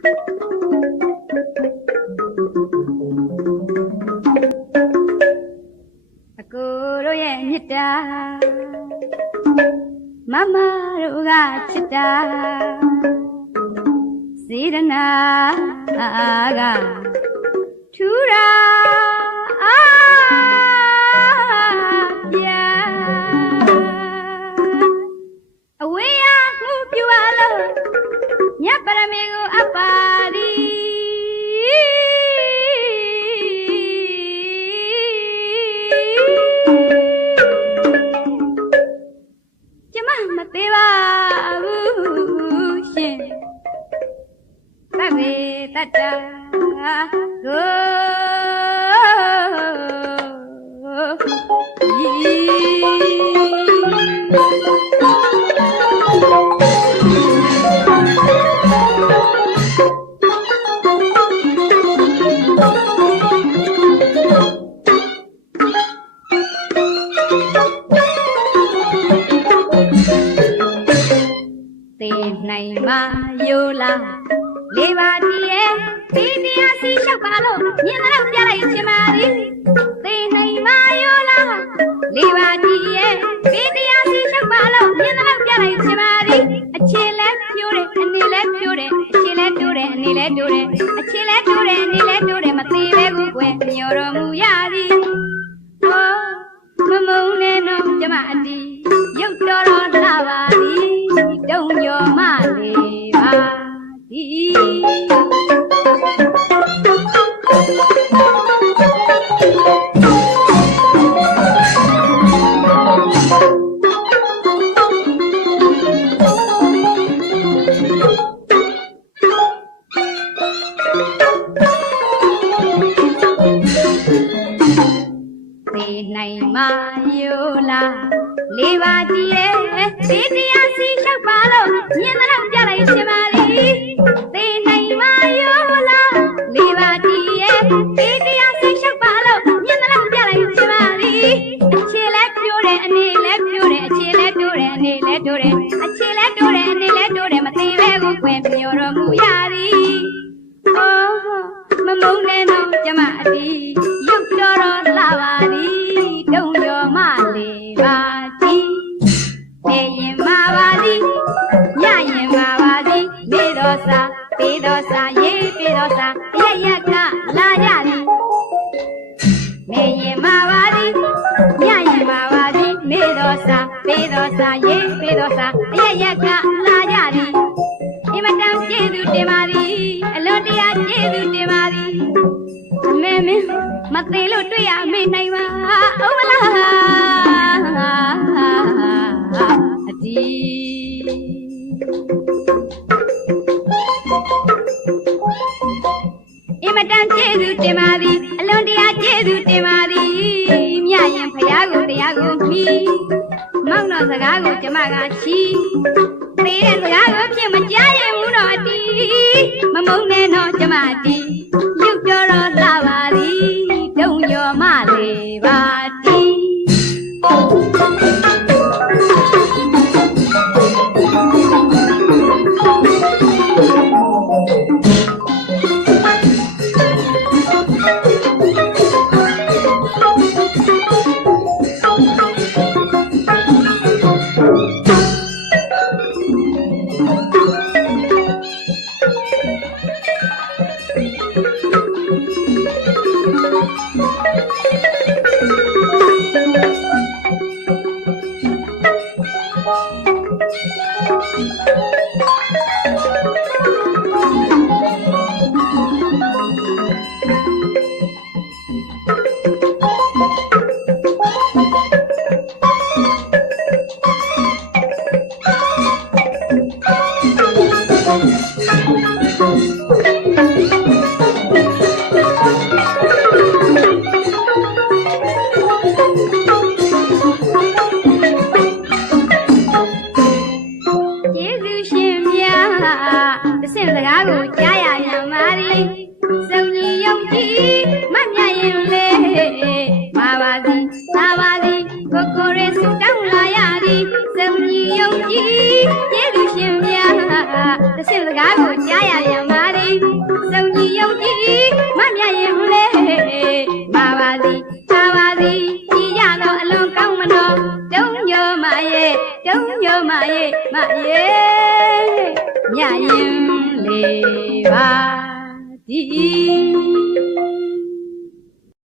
အကိုတို့ရဲ့မြတ်တာမမတို့ကချစ်တာစေရနာကထူရာ မြတ်ပ င်မယိုလာလေးပါတည်းရဲ့ဒီတရားစီလျှောက်ပါလို့မြင်တော့ပြလိုက်ချင်ပါသည်သေနိုင်မယိုလာလေးပါတည်းရဲ့ဒီတရားစီလျှောက်ပါလို့မြင်တော့ပြလိုက်ချင်ပါသည်အခြေလဲပြိုးတယ်အနေလဲပြိုးတယ်အခြေလဲပြိုးတယ်အနေလဲပြိုးတယ်အခြေလဲပြိုးတယ်အနေလဲပြိုးတယ်မသေးပဲကိုကွယ်မျောတော်မူ လာလေးပါတည်းရဲ့ဒီတရားစီလျှောက်ပါလို့မြင်တော့ပြလိုက်ရှင်ပါလေသေနိုင်မယိုလာလေးပါတည်းရဲ့ဒီတရားစီလျှောက်ပါလို့မြင်တော့ပြလိုက်ရှင်ပါလေအခြေလဲပြိုးတယ်အနေလဲပြိုးတယ်အခြေလဲပြိုးတယ်အနေလဲပြိုးတယ်အခြေလဲပြိုးတယ်အနေလဲပြိုးတယ်မသေးပဲကိုကွယ်ပြောတော်မူရသည်အော်မမုန်းနဲ့တော့ကျမအတီးရုပ်တော် ပေးတော်စာရေးပေးတော်စာအရရက်ကလာကြသည်နေရင်မာပါသည်ညရင်မာပါသည်နေတော်စာပေးတော်စာရေးပေးတော်စာအရရက်ကလာကြသည်အင်မတန်ကျေးဇူးတင်ပါသည်အလွန်တရာကျေးဇူးတင်ပါသည်အမေမင်းမသေးလို့တွေ့ရမေ့နိုင်ပါဦးမလားအဒီ တင်ပါသည်မြရင်ဖရာကိုတရားကိုမီမောက်တော်စကားကိုကျမကချီသေးတဲ့စကားကိုဖြင့်မကြားရင်ဘူးတော့အတီးမမုန်းနဲ့တော့ကျမအတီး ရှင်မြတ်တဆင့်စကားကိုကြား ညမရဲ့မရဲ့ညရင်လေးပါဒီ